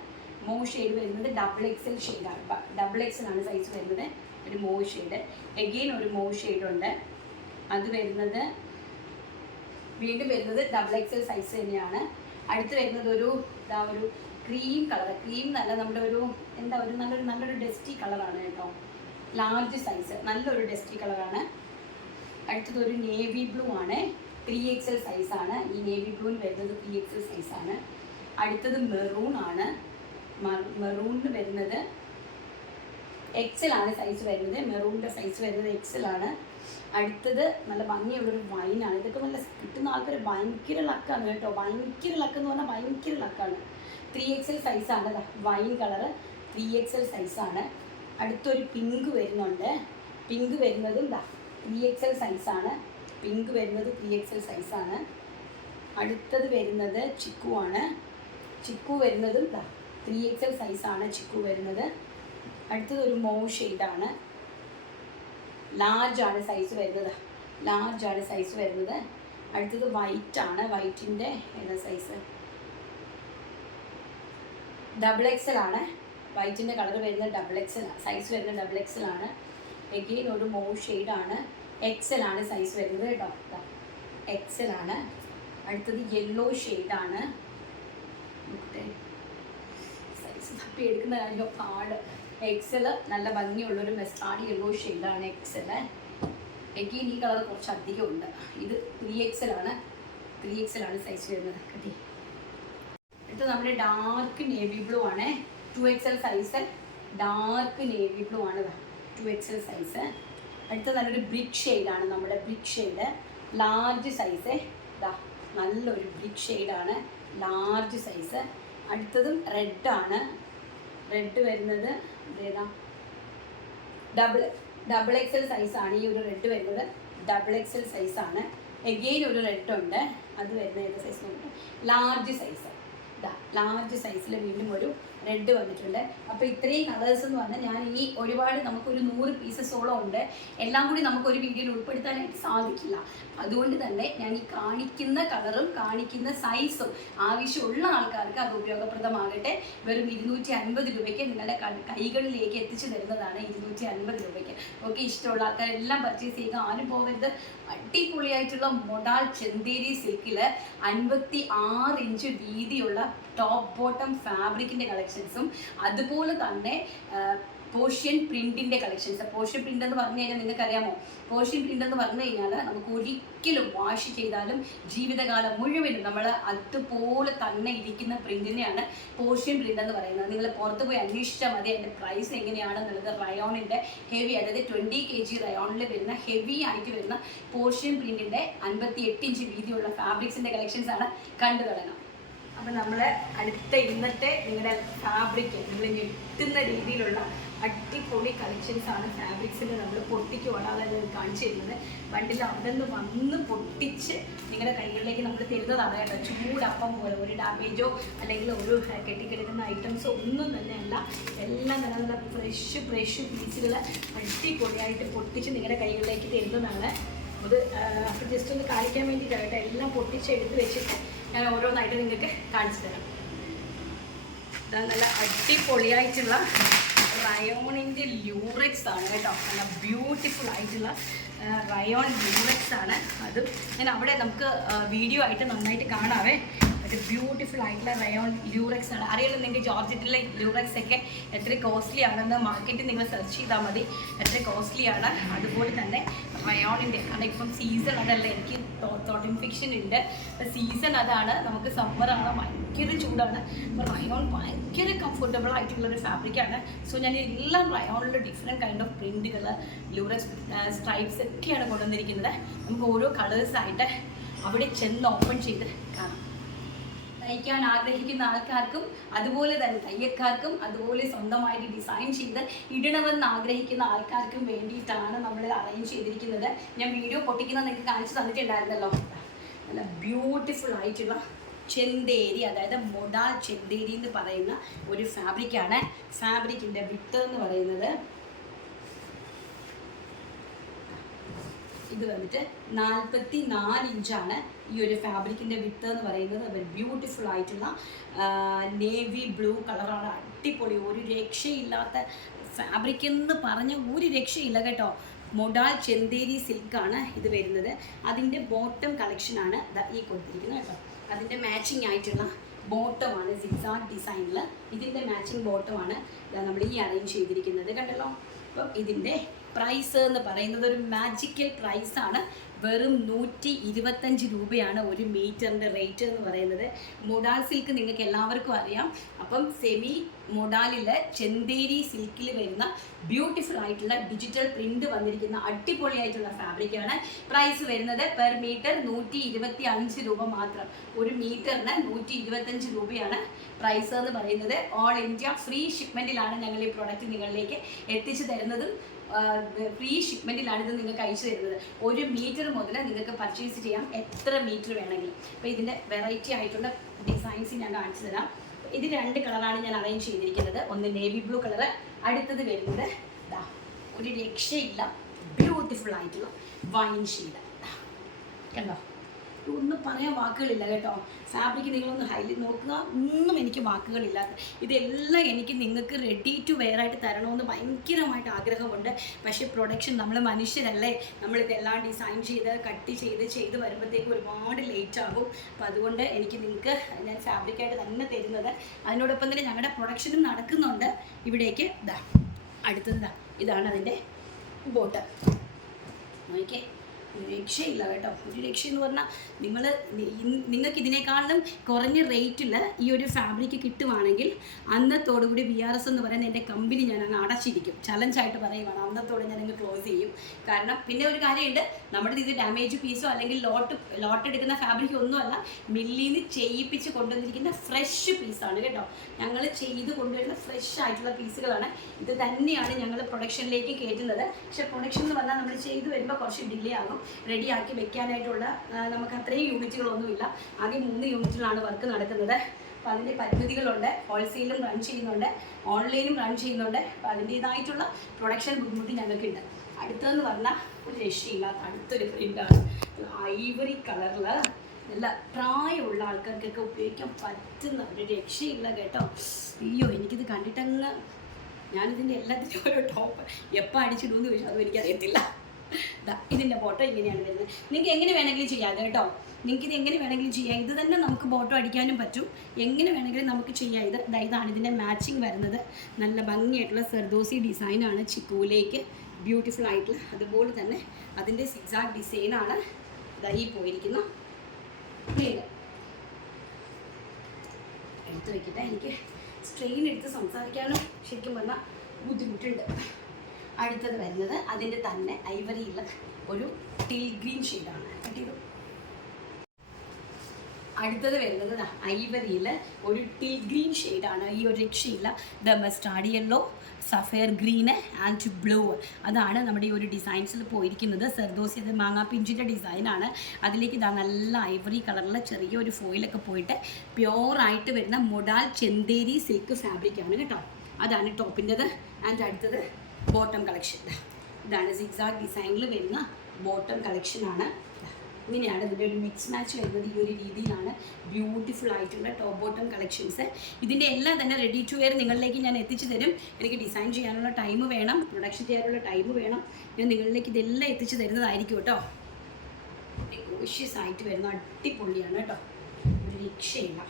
മൗ ഷെയ്ഡ് വരുന്നത് ഡബിൾ എക്സൽ ഷെയ്ഡാണ് ഡബിൾ എക്സൽ ആണ് സൈസ് വരുന്നത്. ഒരു മൂവ് ഷെയ്ഡ് എഗെയിൻ ഒരു മൂവ് ഷെയ്ഡ് ഉണ്ട് അത് വരുന്നത് വീണ്ടും വരുന്നത് ഡബിൾ എക്സൽ സൈസ് തന്നെയാണ്. അടുത്ത് വരുന്നത് ഒരു ഇതാ ഒരു ക്രീം കളർ ക്രീം നല്ല നമ്മുടെ ഒരു എന്താ ഒരു നല്ലൊരു നല്ലൊരു ഡസ്റ്റി കളറാണ് കേട്ടോ. ലാർജ് സൈസ് നല്ലൊരു ഡസ്റ്റി കളറാണ് അടുത്തത് ഒരു നേവി ബ്ലൂ ആണ്. ത്രീ എക്സൽ സൈസാണ് ഈ നേവി ബ്ലൂവിന് വരുന്നത് ത്രീ എക്സൽ സൈസാണ് അടുത്തത് മെറൂൺ ആണ്. മെറൂണിന് വരുന്നത് എക്സൽ ആണ് സൈസ് വരുന്നത് മെറൂണിന്റെ സൈസ് വരുന്നത് എക്സിലാണ് അടുത്തത് നല്ല ഭംഗിയുള്ളൊരു വൈനാണ് ഇതൊക്കെ നല്ല കിട്ടുന്ന ആൾക്കാർ ഭയങ്കര ലക്കാണ് കേട്ടോ. ഭയങ്കര ലക്ക് എന്ന് പറഞ്ഞാൽ ഭയങ്കര ലക്കാണ് ത്രീ എക്സൽ സൈസാണ് വൈൻ കളറ് ത്രീ എക്സൽ സൈസാണ് അടുത്തൊരു പിങ്ക് വരുന്നുണ്ട്. പിങ്ക് വരുന്നതും ത്രീ എക്സൽ സൈസാണ് പിങ്ക് വരുന്നത് ത്രീ എക്സൽ സൈസാണ് അടുത്തത് വരുന്നത് ചിക്കു ആണ്. ചിക്കു വരുന്നതും ത്രീ എക്സൽ സൈസാണ് ചിക്കു വരുന്നത്. അടുത്തത് ഒരു ഷെയ്ഡാണ് ലാർജ് ആണ്. സൈസ് വരുന്നത്. ലാർജ് ആണ് സൈസ് വരുന്നത്. അടുത്തത് വൈറ്റ് ആണ്. വൈറ്റിന്റെ ഏതാ സൈസ് ഡബിൾ എക്സൽ ആണ്. വൈറ്റിന്റെ കളർ വരുന്ന ഡബിൾ എക്സൽ സൈസ് വരുന്ന ഡബിൾ എക്സൽ ആണ്. എഗെയിൻ ഒരു മോ ഷെയ്ഡാണ് എക്സൽ ആണ് സൈസ് വരുന്നത് കേട്ടോ. എക്സൽ ആണ്. അടുത്തത് യെല്ലോ ഷെയ്ഡാണ് സൈസ് തപ്പി എടുക്കുന്ന കാര്യം പാട്. എക്സൽ നല്ല ഭംഗിയുള്ളൊരു മെസ്റ്റാർഡ് യെല്ലോ ഷെയ്ഡാണ് എക്സൽ എഗെയിൻ ഈ കളർ കുറച്ച് അധികം ഉണ്ട്. ഇത് ത്രീ എക്സലാണ് ത്രീ എക്സലാണ് സൈസ് വരുന്നത്. കട്ടി ഇത് നമ്മുടെ ഡാർക്ക് നേവി ബ്ലൂ ആണ്. Two XL size dark navy blue ആണ് ടു എക്സൽ സൈസ് അടുത്ത നല്ലൊരു ബ്രിക് ഷെയ്ഡാണ് നമ്മുടെ ബ്രിക് ഷെയ്ഡ് ലാർജ് സൈസ് ഇതാ നല്ലൊരു ബ്രിക്ക് ഷെയ്ഡാണ് ലാർജ് സൈസ് അടുത്തതും റെഡാണ് റെഡ് വരുന്നത് ഡബിൾ എക്സൽ ആണ് ഈ ഒരു റെഡ് വരുന്നത്. ഡബിൾ എക്സൽ ആണ്. എഗെയിൻ ഒരു റെഡ് ഉണ്ട്. അത് വരുന്ന ഏത് സൈസ് ലാർജ് സൈസ് ഇതാ ലാർജ് സൈസിൽ വീണ്ടും ഒരു റെഡ് വന്നിട്ടുണ്ട്. അപ്പോൾ ഇത്രയും കളേഴ്സ് എന്ന് പറഞ്ഞാൽ ഞാൻ ഈ ഒരുപാട് നമുക്കൊരു നൂറ് പീസസോളം ഉണ്ട്. എല്ലാം കൂടി നമുക്ക് ഒരു വീഡിയോയിൽ ഉൾപ്പെടുത്താനായിട്ട് സാധിക്കില്ല. അതുകൊണ്ട് തന്നെ ഞാൻ ഈ കാണിക്കുന്ന കളറും കാണിക്കുന്ന സൈസും ആവശ്യമുള്ള ആൾക്കാർക്ക് അത് ഉപയോഗപ്രദമാകട്ടെ. വെറും ഇരുന്നൂറ്റി അൻപത് രൂപയ്ക്ക് നിങ്ങളുടെ കൈകളിലേക്ക് എത്തിച്ചു തരുന്നതാണ് ഇരുന്നൂറ്റി അൻപത് രൂപയ്ക്ക്. ഓക്കെ ഇഷ്ടമുള്ള ആൾക്കാരെല്ലാം പർച്ചേസ് ചെയ്യുക. ആരും പോകരുത്. അടിപൊളിയായിട്ടുള്ള മൊഡാൾ ചെന്തേരി സിൽക്കിൽ അൻപത്തി ആറ് ഇഞ്ച് വീതിയുള്ള ടോപ്പ് ബോട്ടം ഫാബ്രിക്കിന്റെ കളക്ഷൻസും അതുപോലെ തന്നെ പോഷ്യൻ പ്രിന്റിന്റെ കളക്ഷൻസ് പോഷ്യൻ പ്രിന്റ് എന്ന് പറഞ്ഞു കഴിഞ്ഞാൽ നിങ്ങൾക്ക് അറിയാമോ പോഷ്യൻ പ്രിന്റ് എന്ന് പറഞ്ഞു കഴിഞ്ഞാൽ നമുക്ക് ഒരിക്കലും വാഷ് ചെയ്താലും ജീവിതകാലം മുഴുവനും നമ്മൾ അതുപോലെ തന്നെ ഇരിക്കുന്ന പ്രിന്റിനെയാണ് പോഷ്യൻ പ്രിന്റ് എന്ന് പറയുന്നത്. നിങ്ങൾ പുറത്ത് പോയി അന്വേഷിച്ചാൽ മതി അതിന്റെ പ്രൈസ് എങ്ങനെയാണെന്നുള്ളത് റയോണിന്റെ ഹെവി അതായത് ട്വന്റി കെ ജി റയോണിൽ വരുന്ന ഹെവി ആയിട്ട് വരുന്ന പോഷ്യൻ പ്രിന്റിന്റെ അൻപത്തി എട്ട് ഇഞ്ച് വീതിയുള്ള ഫാബ്രിക്സിന്റെ കളക്ഷൻസ് ആണ് കണ്ടു തുടങ്ങാം. അപ്പം നമ്മൾ അടുത്ത ഇന്നത്തെ നിങ്ങളുടെ ഫാബ്രിക് നിങ്ങൾ ഞെട്ടുന്ന രീതിയിലുള്ള അടിപൊളി കളക്ഷൻസ് ആണ് ഫാബ്രിക്സിൽ നമ്മൾ പൊട്ടിക്കുവാണ് അതായത് കാണിച്ചു തരുന്നത്. വണ്ടിൽ അവിടെ നിന്ന് വന്ന് പൊട്ടിച്ച് നിങ്ങളുടെ കൈകളിലേക്ക് നമ്മൾ തരുന്നതാണ് കേട്ടോ. ചൂടപ്പം പോലെ ഒരു ഡാമേജോ അല്ലെങ്കിൽ ഒരു കെട്ടിക്കിടക്കുന്ന ഐറ്റംസോ ഒന്നും തന്നെ അല്ല. എല്ലാം നല്ല നല്ല ഫ്രഷ് ഫ്രഷ് പീസുകൾ അടിപൊളിയായിട്ട് പൊട്ടിച്ച് നിങ്ങളുടെ കൈകളിലേക്ക് തരുന്നതാണ്. അത് ജസ്റ്റ് ഒന്ന് കാണിക്കാൻ വേണ്ടിയിട്ടാണ് കേട്ടോ. എല്ലാം പൊട്ടിച്ച് എടുത്ത് വെച്ചിട്ട് ഞാൻ ഓരോന്നായിട്ട് നിങ്ങൾക്ക് കാണിച്ചു തരാം. ഇതാ നല്ല അടിപൊളിയായിട്ടുള്ള റയോണിന്റെ ല്യൂറക്സ് ആണ് കേട്ടോ. നല്ല ബ്യൂട്ടിഫുൾ ആയിട്ടുള്ള റയോൺ ല്യൂറക്സ് ആണ്. അതും ഞാൻ അവിടെ നമുക്ക് വീഡിയോ ആയിട്ട് നന്നായിട്ട് കാണാവേ. അത് ബ്യൂട്ടിഫുൾ ആയിട്ടുള്ള റയോൺ ലൂറക്സ് ആണ്. അറിയാലോ നിങ്ങൾക്ക് ജോർജറ്റിലെ ലൂറക്സ് ഒക്കെ എത്ര കോസ്റ്റ്ലി ആണെന്ന് മാർക്കറ്റിൽ നിങ്ങൾ സെർച്ച് ചെയ്താൽ മതി. എത്ര കോസ്റ്റ്ലി ആണ്. അതുപോലെ തന്നെ റയോണിന്റെ കാരണം ഇപ്പം സീസൺ അതല്ല എനിക്ക് തോട്ട് ഇൻഫെക്ഷൻ ഉണ്ട്. സീസൺ അതാണ്. നമുക്ക് സമ്മറാണ് ഭയങ്കര ചൂടാണ്. അപ്പോൾ റയോൺ ഭയങ്കര കംഫർട്ടബിൾ ആയിട്ടുള്ള ഒരു ഫാബ്രിക്കാണ് സോ ഞാൻ എല്ലാം റയോണിന്റെ ഡിഫറെന്റ് കൈൻഡ് ഓഫ് പ്രിന്റുകൾ ലൂറക്സ് സ്ട്രൈപ്സ് ഒക്കെയാണ് കൊണ്ടുവന്നിരിക്കുന്നത്. നമുക്ക് ഓരോ കളേഴ്സായിട്ട് അവിടെ ചെന്ന് ഓപ്പൺ ചെയ്ത് കാണാം. തയ്ക്കാൻ ആഗ്രഹിക്കുന്ന ആൾക്കാർക്കും അതുപോലെ തന്നെ തയ്യക്കാർക്കും അതുപോലെ സ്വന്തമായിട്ട് ഡിസൈൻ ചെയ്ത് ഇടണമെന്ന് ആഗ്രഹിക്കുന്ന ആൾക്കാർക്കും വേണ്ടിയിട്ടാണ് നമ്മൾ അറേഞ്ച് ചെയ്തിരിക്കുന്നത്. ഞാൻ വീഡിയോ പൊട്ടിക്കുന്നത് നിങ്ങൾക്ക് കാണിച്ചു തന്നിട്ടുണ്ടായിരുന്നല്ലോ. നല്ല ബ്യൂട്ടിഫുൾ ആയിട്ടുള്ള ചെന്തേരി അതായത് മൊഡാൽ ചെന്തേരി എന്ന് പറയുന്ന ഒരു ഫാബ്രിക്കാണ് ഫാബ്രിക്കിന്റെ വിത്ത് എന്ന് പറയുന്നത് ഇത് വന്നിട്ട് നാൽപ്പത്തി നാല് ഇഞ്ചാണ് ഈ ഒരു ഫാബ്രിക്കിന്റെ വിത്ത് എന്ന് പറയുന്നത്. ബ്യൂട്ടിഫുൾ ആയിട്ടുള്ള നേവി ബ്ലൂ കളറാണ് അടിപൊളി. ഒരു രക്ഷയില്ലാത്ത ഫാബ്രിക് എന്ന് പറഞ്ഞ ഒരു രക്ഷയില്ല കേട്ടോ. മൊഡാൽ ചെന്തേരി സിൽക്കാണ് ഇത് വരുന്നത്. അതിന്റെ ബോട്ടം കളക്ഷനാണ് ഈ കൊടുത്തിരിക്കുന്നത് കേട്ടോ. അതിന്റെ മാച്ചിങ് ആയിട്ടുള്ള ബോട്ടമാണ് സിക്സാഡ് ഡിസൈനിൽ ഇതിന്റെ മാച്ചിങ് ബോട്ടമാണ് നമ്മൾ ഈ അറേഞ്ച് ചെയ്തിരിക്കുന്നത്. കണ്ടല്ലോ? അപ്പം ഇതിന്റെ പ്രൈസ് എന്ന് പറയുന്നത് ഒരു മാജിക്കൽ ആണ്. വെറും നൂറ്റി ഇരുപത്തഞ്ച് രൂപയാണ് ഒരു മീറ്ററിന്റെ റേറ്റ് എന്ന് പറയുന്നത്. മൊഡാൽ സിൽക്ക് നിങ്ങൾക്ക് എല്ലാവർക്കും അറിയാം. അപ്പം സെമി മൊഡാലിൽ ചെന്തേരി സിൽക്കിൽ വരുന്ന ബ്യൂട്ടിഫുൾ ആയിട്ടുള്ള ഡിജിറ്റൽ പ്രിന്റ് വന്നിരിക്കുന്ന അടിപൊളിയായിട്ടുള്ള ഫാബ്രിക്കാണ് പ്രൈസ് വരുന്നത് പെർ മീറ്റർ നൂറ്റി രൂപ മാത്രം. ഒരു മീറ്ററിന് നൂറ്റി രൂപയാണ്. പ്രൈസ് എന്ന് പറയുന്നത് ഓൾ ഇന്ത്യ ഫ്രീ ഷിപ്മെന്റിലാണ് ഞങ്ങൾ ഈ പ്രോഡക്റ്റ് നിങ്ങളിലേക്ക് എത്തിച്ചു തരുന്നതും. ഫ്രീ ഷിപ്മെന്റിലാണ് ഇത് നിങ്ങൾക്ക് അയച്ചു തരുന്നത്. ഒരു മീറ്റർ മുതൽ നിങ്ങൾക്ക് പർച്ചേസ് ചെയ്യാം. എത്ര മീറ്റർ വേണമെങ്കിലും. അപ്പോൾ ഇതിന്റെ വെറൈറ്റി ആയിട്ടുള്ള ഡിസൈൻസ് ഞാൻ കാണിച്ചു തരാം. ഇത് രണ്ട് കളറാണ് ഞാൻ അറേഞ്ച് ചെയ്തിരിക്കുന്നത്. ഒന്ന് നേവി ബ്ലൂ കളറ് അടുത്തത് വരുന്നത് ദാ ഒരു രക്ഷയില്ല. ബ്യൂട്ടിഫുൾ ആയിട്ടുള്ള വൈൻ ഷീഡ് കണ്ടോ? ഒന്നും പറയാൻ വാക്കുകളില്ല കേട്ടോ. ഫാബ്രിക് നിങ്ങളൊന്ന് ഹൈലി നോക്കുക. ഒന്നും എനിക്ക് വാക്കുകളില്ല ഇതെല്ലാം എനിക്ക് നിങ്ങൾക്ക് റെഡി ടു വെയർ ആയിട്ട് തരണമെന്ന് ഭയങ്കരമായിട്ട് ആഗ്രഹമുണ്ട്. പക്ഷേ പ്രൊഡക്ഷൻ നമ്മൾ മനുഷ്യരല്ലേ? നമ്മളിതെല്ലാം ഡിസൈൻ ചെയ്ത് കട്ട് ചെയ്ത് ചെയ്ത് വരുമ്പോഴത്തേക്ക് ഒരുപാട് ലേറ്റ് ആകും. അപ്പോൾ അതുകൊണ്ട് എനിക്ക് നിങ്ങൾക്ക് ഞാൻ ഫാബ്രിക്കായിട്ട് തന്നെ തരുന്നത്. അതിനോടൊപ്പം തന്നെ ഞങ്ങളുടെ പ്രൊഡക്ഷനും നടക്കുന്നുണ്ട്. ഇവിടേക്ക് ഇതാ അടുത്തത് ഇതാണ് അതിന്റെ ബോട്ട് നോക്കിയേ രക്ഷയില്ല കേട്ടോ. ഒരു രക്ഷ എന്ന് പറഞ്ഞാൽ നിങ്ങൾ നിങ്ങൾക്ക് ഇതിനേക്കാളും കുറഞ്ഞ റേറ്റിൽ ഈ ഒരു ഫാബ്രിക് കിട്ടുവാണെങ്കിൽ അന്നത്തോടുകൂടി ബി ആർ എസ് എന്ന് പറയുന്ന എന്റെ കമ്പനി ഞാൻ അങ്ങ് അടച്ചിരിക്കും ചലഞ്ചായിട്ട് പറയുവാണ്. അന്നത്തോടെ ഞാൻ അങ്ങ് ക്ലോസ് ചെയ്യും. കാരണം പിന്നെ ഒരു കാര്യമുണ്ട്. നമ്മുടെ ഇത് ഡാമേജ് പീസോ അല്ലെങ്കിൽ ലോട്ട് ലോട്ട് എടുക്കുന്ന ഫാബ്രിക് ഒന്നുമല്ല മില്ലിൽ നിന്ന് ചെയ്യിപ്പിച്ച് കൊണ്ടുവന്നിരിക്കുന്ന ഫ്രഷ് പീസാണ് കേട്ടോ. ഞങ്ങൾ ചെയ്ത് കൊണ്ടുവരുന്ന ഫ്രഷ് ആയിട്ടുള്ള പീസുകളാണ് ഇത് തന്നെയാണ് ഞങ്ങൾ പ്രൊഡക്ഷനിലേക്ക് കയറ്റുന്നത്. പക്ഷേ പ്രൊഡക്ഷൻ എന്ന് പറഞ്ഞാൽ നമ്മൾ ചെയ്ത് വരുമ്പോൾ കുറച്ച് ഡിലേ ആകും. റെഡിയാക്കി വെക്കാനായിട്ടുള്ള നമുക്ക് അത്രയും യൂണിറ്റുകളൊന്നുമില്ല. ആകെ മൂന്ന് യൂണിറ്റിലാണ് വർക്ക് നടക്കുന്നത്. അപ്പോൾ അതിന്റെ പരിമിതികളുണ്ട്. ഹോൾസെയിലും റൺ ചെയ്യുന്നുണ്ട്. ഓൺലൈനും റൺ ചെയ്യുന്നുണ്ട്. അപ്പോൾ അതിന്റേതായിട്ടുള്ള പ്രൊഡക്ഷൻ ബുദ്ധിമുട്ട് ഞങ്ങൾക്കുണ്ട്. അടുത്തതെന്ന് പറഞ്ഞാൽ ഒരു രക്ഷയില്ലാത്ത അടുത്തൊരു പ്രിന്റാണ് ഐവറി കളറിൽ നല്ല പ്രായമുള്ള ആൾക്കാർക്കൊക്കെ ഉപയോഗിക്കാൻ പറ്റുന്ന ഒരു രക്ഷയില്ല കേട്ടോ. അയ്യോ എനിക്കിത് കണ്ടിട്ടങ്ങ് ഞാനിതിന്റെ എല്ലാത്തിനും ഓരോ ടോപ്പ് എപ്പോൾ അടിച്ചിടുമെന്ന് ചോദിച്ചാൽ അതും എനിക്കറിയത്തില്ല. ഇതിന്റെ ബോട്ടോ ഇങ്ങനെയാണ് വരുന്നത്. നിങ്ങൾക്ക് എങ്ങനെ വേണമെങ്കിലും ചെയ്യാം കേട്ടോ. നിങ്ങൾക്ക് ഇത് എങ്ങനെ വേണമെങ്കിലും ചെയ്യാം. ഇത് തന്നെ നമുക്ക് ബോട്ടോ അടിക്കാനും പറ്റും. എങ്ങനെ വേണമെങ്കിലും നമുക്ക് ചെയ്യാം. ഇത് ഇതാണ് ഇതിന്റെ മാച്ചിങ് വരുന്നത്. നല്ല ഭംഗിയായിട്ടുള്ള സെർദോസി ഡിസൈനാണ് ചിക്കൂലേക്ക്. ബ്യൂട്ടിഫുൾ ആയിട്ടുള്ള അതുപോലെ തന്നെ അതിന്റെ സിക്സാക് ഡിസൈനാണ് ഈ പോയിരിക്കുന്ന പ്ലേഡ് എടുത്ത് വെക്കട്ടെ. എനിക്ക് സ്ട്രെയിൻ എടുത്ത് സംസാരിക്കാനും ശരിക്കും പറഞ്ഞാൽ ബുദ്ധിമുട്ടുണ്ട്. അടുത്തത് വരുന്നത് അതിന്റെ തന്നെ ഐവറിയുള്ള ഒരു ടിൽ ഗ്രീൻ ഷെയ്ഡാണ് കട്ടിയത് അടുത്തത് വരുന്നത് ഐവറിയിൽ ഒരു ടിൽ ഗ്രീൻ ഷെയ്ഡാണ് ഈ ഒരു രക്ഷയില്ല. The mustard yellow sapphire green and blue അതാണ് നമ്മുടെ ഈ ഒരു ഡിസൈൻസിൽ പോയിരിക്കുന്നത്. സെർദോസി ഇത് മാങ്ങാ പിഞ്ചിന്റെ ഡിസൈനാണ് അതിലേക്ക് ഇതാ നല്ല ഐവറി കളറിലെ ചെറിയൊരു ഫോയിലൊക്കെ പോയിട്ട് പ്യോറായിട്ട് വരുന്ന മൊഡാൽ ചെന്തേരി സിൽക്ക് ഫാബ്രിക്കാണ് കേട്ടോ. അതാണ് ടോപ്പിന്റെത്. ആൻഡ് അടുത്തത് ബോട്ടം കളക്ഷൻ ഇതാണ് സിക്സാഗ് ഡിസൈനിൽ വരുന്ന ബോട്ടം കളക്ഷനാണ് ഇങ്ങനെയാണ് ഇതിന്റെ ഒരു മിക്സ് മാച്ച് വരുന്നത് ഈ ഒരു രീതിയിലാണ് ബ്യൂട്ടിഫുൾ ആയിട്ടുള്ള ടോപ്പ് ബോട്ടം കളക്ഷൻസ് ഇതിന്റെ എല്ലാം തന്നെ റെഡി ടു വെയർ നിങ്ങളിലേക്ക് ഞാൻ എത്തിച്ചു തരും. എനിക്ക് ഡിസൈൻ ചെയ്യാനുള്ള ടൈം വേണം പ്രൊഡക്ഷൻ ചെയ്യാനുള്ള ടൈം വേണം. ഞാൻ നിങ്ങളിലേക്ക് ഇതെല്ലാം എത്തിച്ചു തരുന്നതായിരിക്കും കേട്ടോ. ഡിഗോഷ്യസ് ആയിട്ട് വരുന്ന അടിപൊളിയാണ് കേട്ടോ. ഒരു രക്ഷയില്ല.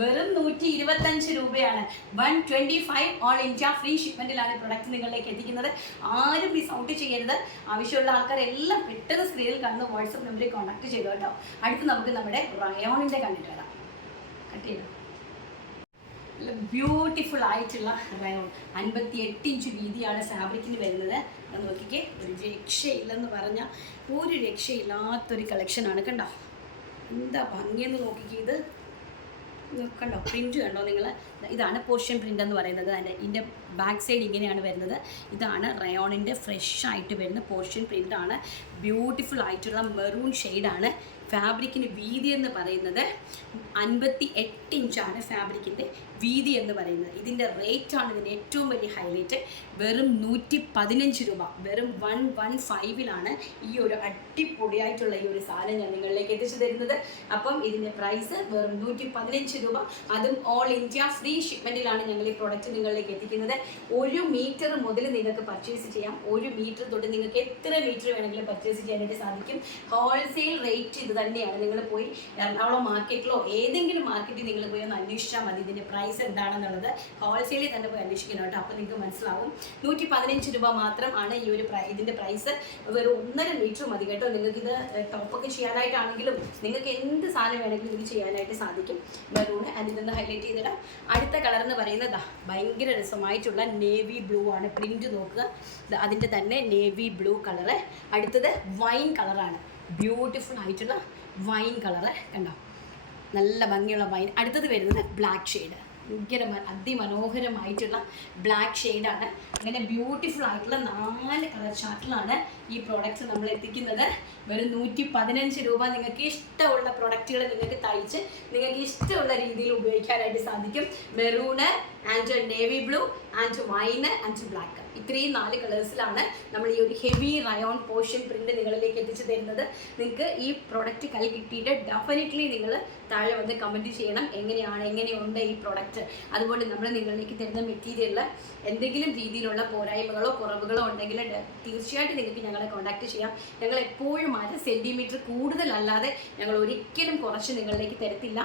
വെറും നൂറ്റി ഇരുപത്തഞ്ച് രൂപയാണ്. One twenty five all India free ഷിപ്മെന്റിലാണ് product നിങ്ങളിലേക്ക് എത്തിക്കുന്നത്. ആരും മിസ് ഔട്ട് ചെയ്യരുത്. ആവശ്യമുള്ള ആൾക്കാർ എല്ലാം പെട്ടെന്ന് സ്ക്രീനിൽ കണ്ട് വാട്സപ്പ് നമ്പറിൽ കോൺടാക്ട് ചെയ്തു കേട്ടോ. അടുത്ത് നമുക്ക് നമ്മുടെ റയോണിന്റെ കണ്ടിട്ട് വരാം. കട്ട് ചെയ്തു? ബ്യൂട്ടിഫുൾ ആയിട്ടുള്ള റയോൺ. അൻപത്തി എട്ട് ഇഞ്ച് വീതിയാണ് ഫാബ്രിക്കിന് വരുന്നത്. അത് നോക്കിക്കേ ഒരു രക്ഷയില്ലെന്ന് പറഞ്ഞാൽ ഒരു രക്ഷയില്ലാത്തൊരു കളക്ഷനാണ് കണ്ടോ? എന്താ ഭംഗിയെന്ന് നോക്കിക്കേ ഇത്. കണ്ടോ? പ്രിന്റ് കണ്ടോ നിങ്ങൾ ഇതാണ് പോർഷൻ പ്രിന്റ് എന്ന് പറയുന്നത്. അതിന്റെ ഇതിന്റെ ബാക്ക് സൈഡ് ഇങ്ങനെയാണ് വരുന്നത്. ഇതാണ് റയോണിന്റെ ഫ്രഷ് ആയിട്ട് വരുന്ന പോർഷൻ ആണ്. ബ്യൂട്ടിഫുൾ ആയിട്ടുള്ള മെറൂൺ ഷെയ്ഡാണ് ഫാബ്രിക്കിന് വീതി എന്ന് പറയുന്നത് അൻപത്തി എട്ട് ഇഞ്ചാണ് ഫാബ്രിക്കിന്റെ വീതി എന്ന് പറയുന്നത്. ഇതിന്റെ ആണ് ഇതിന്റെ ഏറ്റവും വലിയ ഹൈലൈറ്റ് വെറും നൂറ്റി പതിനഞ്ച് രൂപ. വെറും വൺ വൺ ഫൈവിലാണ് ഈ ഒരു അടിപൊളിയായിട്ടുള്ള ഈ ഒരു സാധനം ഞാൻ നിങ്ങളിലേക്ക് എത്തിച്ചു തരുന്നത്. അപ്പം ഇതിന്റെ പ്രൈസ് വെറും നൂറ്റി പതിനഞ്ച് രൂപ. അതും ഓൾ ഇന്ത്യ ഫ്രീ ഷിപ്മെന്റിലാണ് ഞങ്ങൾ ഈ പ്രൊഡക്റ്റ് നിങ്ങളിലേക്ക് എത്തിക്കുന്നത്. ഒരു മീറ്റർ മുതൽ നിങ്ങൾക്ക് പർച്ചേസ് ചെയ്യാം. ഒരു മീറ്റർ തൊട്ട് നിങ്ങൾക്ക് എത്ര മീറ്റർ വേണമെങ്കിലും പർച്ചേസ് ചെയ്യാനായിട്ട് സാധിക്കും. ഹോൾസെയിൽ റേറ്റ് ഇത് തന്നെയാണ്. നിങ്ങൾ പോയി എറണാകുളം മാർക്കറ്റിലോ ഏതെങ്കിലും മാർക്കറ്റിൽ നിങ്ങൾ പോയി ഒന്ന് അന്വേഷിച്ചാൽ മതി. ഇതിന്റെ പ്രൈസ് എന്താണെന്നുള്ളത്. ഹോൾസെയിലിൽ തന്നെ പോയി അന്വേഷിക്കണം കേട്ടോ. അപ്പോൾ നിങ്ങൾക്ക് മനസ്സിലാവും. നൂറ്റി പതിനഞ്ച് രൂപ മാത്രം ആണ് ഈ ഒരു ഇതിന്റെ പ്രൈസ് വെറും ഒന്നര മീറ്റർ മതി കേട്ടോ. നിങ്ങൾക്ക് ഇത് ടോപ്പൊക്കെ ചെയ്യാനായിട്ടാണെങ്കിലും നിങ്ങൾക്ക് എന്ത് സാധനം വേണമെങ്കിലും ഇത് ചെയ്യാനായിട്ട് സാധിക്കും. മെറൂണ് അതിൽ നിന്ന് ഹൈലൈറ്റ് ചെയ്തിടാം. അടുത്ത കളർ എന്ന് പറയുന്നത് ഭയങ്കര രസമായിട്ടുള്ള നേവി ബ്ലൂ ആണ്. പ്രിന്റ് നോക്കുക. അതിന്റെ തന്നെ നേവി ബ്ലൂ കളറ് അടുത്തത് വൈൻ കളറാണ് ബ്യൂട്ടിഫുൾ ആയിട്ടുള്ള വൈൻ കളറ് കണ്ടോ? നല്ല ഭംഗിയുള്ള വൈൻ അടുത്തത് വരുന്നത് ബ്ലാക്ക് ഷെയ്ഡ് ഭയങ്കര അതിമനോഹരമായിട്ടുള്ള ബ്ലാക്ക് ഷെയ്ഡാണ് അങ്ങനെ ബ്യൂട്ടിഫുൾ ആയിട്ടുള്ള നാല് കളർ ചാർട്ടിലാണ് ഈ പ്രോഡക്റ്റ്സ് നമ്മൾ എത്തിക്കുന്നത്. വെറും നൂറ്റി പതിനഞ്ച് രൂപ നിങ്ങൾക്ക് ഇഷ്ടമുള്ള പ്രോഡക്റ്റുകൾ നിങ്ങൾക്ക് തയ്ച്ച് നിങ്ങൾക്ക് ഇഷ്ടമുള്ള രീതിയിൽ ഉപയോഗിക്കാനായിട്ട് സാധിക്കും. Maroon and navy blue and wine and black ഇത്രയും നാല് കളേഴ്സിലാണ് നമ്മൾ ഈ ഒരു ഹെവി റയോൺ പോർഷൻ പ്രിന്റ് നിങ്ങളിലേക്ക് എത്തിച്ചു തരുന്നത്. നിങ്ങൾക്ക് ഈ പ്രോഡക്റ്റ് കൈ കിട്ടിയിട്ട് ഡെഫിനറ്റ്ലി നിങ്ങൾ താഴെ വന്ന് കമന്റ് ചെയ്യണം. എങ്ങനെയാണ് എങ്ങനെയുണ്ട് ഈ പ്രോഡക്റ്റ് അതുപോലെ നമ്മൾ നിങ്ങളിലേക്ക് തരുന്ന മെറ്റീരിയലിൽ എന്തെങ്കിലും രീതിയിലുള്ള പോരായ്മകളോ കുറവുകളോ ഉണ്ടെങ്കിൽ തീർച്ചയായിട്ടും നിങ്ങൾക്ക് ഞങ്ങളെ കോൺടാക്ട് ചെയ്യാം. ഞങ്ങൾ എപ്പോഴും അര സെന്റിമീറ്റർ കൂടുതലല്ലാതെ ഞങ്ങൾ ഒരിക്കലും കുറച്ച് നിങ്ങളിലേക്ക് തരത്തില്ല.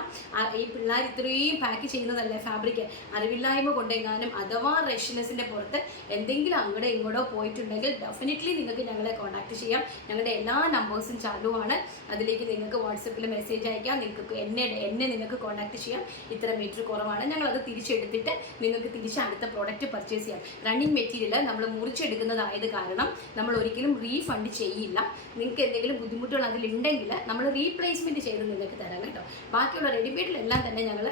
ഈ പിള്ളേർ ഇത്രയും പാക്ക് ചെയ്യുന്നതല്ലേ ഫാബ്രിക് അറിവില്ലാത്ത അറിവില്ലായ്മ കൊണ്ടെങ്ങാനും അഥവാ റഷ്യനെസിന്റെ പുറത്ത് എന്തെങ്കിലും അങ്ങോട്ടോ ഇങ്ങോട്ടോ പോയിട്ടുണ്ടെങ്കിൽ ഡെഫിനറ്റ്ലി നിങ്ങൾക്ക് ഞങ്ങളെ കോൺടാക്ട് ചെയ്യാം. ഞങ്ങളുടെ എല്ലാ നമ്പേഴ്സും ചാലുവാണ്. അതിലേക്ക് നിങ്ങൾക്ക് വാട്സപ്പിൽ മെസ്സേജ് അയക്കാം. നിങ്ങൾക്ക് എന്നെ എന്നെ നിങ്ങൾക്ക് കോൺടാക്ട് ചെയ്യാം. ഇത്ര മീറ്റർ കുറവാണ്. ഞങ്ങൾ അത് തിരിച്ചെടുത്തിട്ട് നിങ്ങൾക്ക് തിരിച്ച് അടുത്ത പ്രോഡക്റ്റ് പർച്ചേസ് ചെയ്യാം. റണ്ണിങ് മെറ്റീരിയൽ നമ്മൾ മുറിച്ചെടുക്കുന്നതായത് കാരണം നമ്മൾ ഒരിക്കലും റീഫണ്ട് ചെയ്യില്ല. നിങ്ങൾക്ക് എന്തെങ്കിലും ബുദ്ധിമുട്ടുകൾ അതിലുണ്ടെങ്കിൽ നമ്മൾ റീപ്ലേസ്മെന്റ് ചെയ്ത് നിങ്ങൾക്ക് തരാം കേട്ടോ. ബാക്കിയുള്ള റെഡിമെയ്ഡിലെല്ലാം തന്നെ ഞങ്ങൾ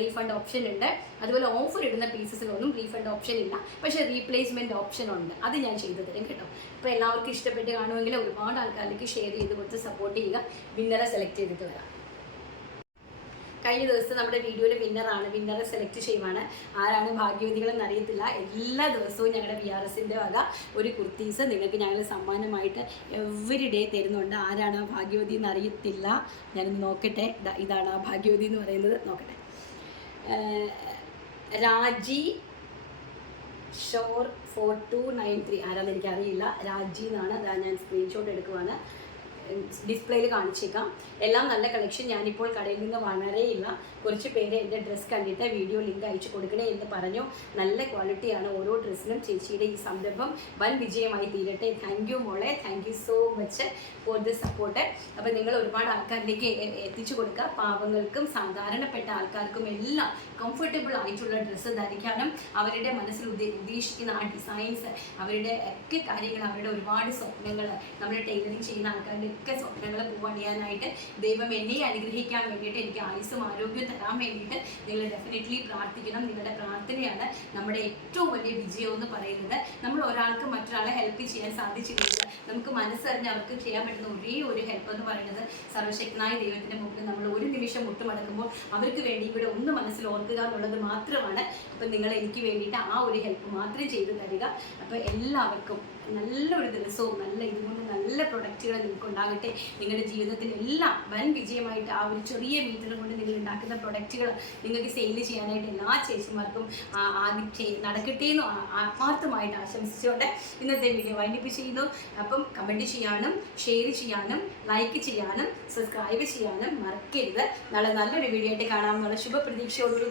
റീഫണ്ട് ഓപ്ഷൻ ഉണ്ട്. അതുപോലെ ഓഫർ ഇടുന്ന പീസസിലൊന്നും റീഫണ്ട് ഓപ്ഷൻ ഇല്ല. പക്ഷേ റീപ്ലേസ്മെന്റ് ഓപ്ഷൻ ഉണ്ട്. അത് ഞാൻ ചെയ്തു തരും കേട്ടോ. അപ്പോൾ എല്ലാവർക്കും ഇഷ്ടപ്പെട്ട് കാണുമെങ്കിൽ ഒരുപാട് ആൾക്കാരിലേക്ക് ഷെയർ ചെയ്ത് കൊടുത്ത് സപ്പോർട്ട് ചെയ്യുക. വിന്നറെ സെലക്ട് ചെയ്തിട്ട് വരാം. കഴിഞ്ഞ ദിവസം നമ്മുടെ വീഡിയോയിൽ വിന്നറാണ് വിന്നറെ സെലക്ട് ചെയ്യുവാണ്. ആരാണ് ഭാഗ്യവതികളെന്ന് അറിയത്തില്ല. എല്ലാ ദിവസവും ഞങ്ങളുടെ ബി ആർ എസിന്റെ വക ഒരു കുർത്തീസ് നിങ്ങൾക്ക് ഞങ്ങൾ സമ്മാനമായിട്ട് എവറി ഡേ തരുന്നുണ്ട്. ആരാണ് ആ ഭാഗ്യവതി എന്ന് അറിയത്തില്ല. ഞാനൊന്ന് നോക്കട്ടെ. ഇതാണ് ആ ഭാഗ്യവതി എന്ന് പറയുന്നത്. നോക്കട്ടെ. രാജി ഷോർ ഫോർ ടു നയൻ ത്രീ. ആരാന്ന് എനിക്കറിയില്ല. രാജി എന്നാണ് അതാ ഞാൻ സ്ക്രീൻഷോട്ട് എടുക്കുവാണ്. ഡിസ്പ്ലേയിൽ കാണിച്ചേക്കാം. എല്ലാം നല്ല കളക്ഷൻ ഞാനിപ്പോൾ കടയിൽ നിന്ന് വാങ്ങാറേയില്ല കുറച്ച് പേര് എന്റെ ഡ്രസ്സ് കണ്ടിട്ട് വീഡിയോ ലിങ്ക് അയച്ചു കൊടുക്കണേ എന്ന് പറഞ്ഞു. നല്ല ക്വാളിറ്റിയാണ് ഓരോ ഡ്രസ്സിനും ചേച്ചിയുടെ ഈ സംരംഭം വൻ വിജയമായി തീരട്ടെ. താങ്ക് യു മോളെ. Thank you so much for the support അപ്പോൾ നിങ്ങൾ ഒരുപാട് ആൾക്കാരിലേക്ക് എത്തിച്ചു കൊടുക്കുക. പാവങ്ങൾക്കും സാധാരണപ്പെട്ട ആൾക്കാർക്കും എല്ലാം കംഫർട്ടബിൾ ആയിട്ടുള്ള ഡ്രസ്സ് ധരിക്കാനും അവരുടെ മനസ്സിൽ ഉദ്ദേ- ഉദ്ദേശിക്കുന്ന ആ ഡിസൈൻസ് അവരുടെ ഒക്കെ കാര്യങ്ങൾ അവരുടെ ഒരുപാട് സ്വപ്നങ്ങൾ നമ്മൾ ടൈലറിങ് ചെയ്യുന്ന ആൾക്കാരുടെ ഒക്കെ സ്വപ്നങ്ങൾ പൂവണിയാനായിട്ട് ദൈവം എന്നെ അനുഗ്രഹിക്കാൻ വേണ്ടിയിട്ട് എനിക്ക് ആയുസ്സും ആരോഗ്യവും തരാൻ വേണ്ടിയിട്ട് നിങ്ങൾ ഡെഫിനറ്റ്ലി പ്രാർത്ഥിക്കണം. നിങ്ങളുടെ പ്രാർത്ഥനയാണ് നമ്മുടെ ഏറ്റവും വലിയ വിജയം എന്ന് പറയുന്നത്. നമ്മൾ ഒരാൾക്ക് മറ്റൊരാളെ ഹെൽപ്പ് ചെയ്യാൻ സാധിച്ചിട്ടില്ല. നമുക്ക് മനസ്സറിഞ്ഞ് അവർക്ക് ചെയ്യാൻ പറ്റുന്ന ഒരേ ഒരു ഹെൽപ്പ് എന്ന് പറയുന്നത് സർവശക്തനായ ദൈവത്തിന്റെ മുമ്പിൽ നമ്മൾ ഒരു നിമിഷം മുട്ടുമടക്കുമ്പോൾ അവർക്ക് വേണ്ടി ഇവിടെ ഒന്ന് മനസ്സിൽ ഓർക്കുക എന്നുള്ളത് മാത്രമാണ്. അപ്പം നിങ്ങൾ എനിക്ക് വേണ്ടിയിട്ട് ആ ഒരു ഹെൽപ്പ് മാത്രം ചെയ്തു തരിക. അപ്പോൾ എല്ലാവർക്കും നല്ലൊരു ദിവസവും നല്ല ഇതുകൊണ്ട് നല്ല പ്രൊഡക്റ്റുകൾ നിങ്ങൾക്ക് ഉണ്ടാകട്ടെ നിങ്ങളുടെ ജീവിതത്തിൽ എല്ലാം വൻ വിജയമായിട്ട് ആ ഒരു ചെറിയ മീറ്റർ കൊണ്ട് നിങ്ങൾ ഉണ്ടാക്കുന്ന പ്രൊഡക്റ്റുകൾ നിങ്ങൾക്ക് സെയിൽ ചെയ്യാനായിട്ട് എല്ലാ ചേച്ചിമാർക്കും ആദ്യം നടക്കട്ടെ എന്ന് ആത്മാർത്ഥമായിട്ട് ആശംസിച്ചുകൊണ്ട് ഇന്നത്തെ വീഡിയോ വൈൻഡിപ്പ് ചെയ്യുന്നു. അപ്പം കമന്റ് ചെയ്യാനും ഷെയർ ചെയ്യാനും ലൈക്ക് ചെയ്യാനും സബ്സ്ക്രൈബ് ചെയ്യാനും മറക്കരുത്. നാളെ നല്ലൊരു വീഡിയോ ആയിട്ട് കാണാമെന്നുള്ള ശുഭപ്രതീക്ഷയോടുകൂടി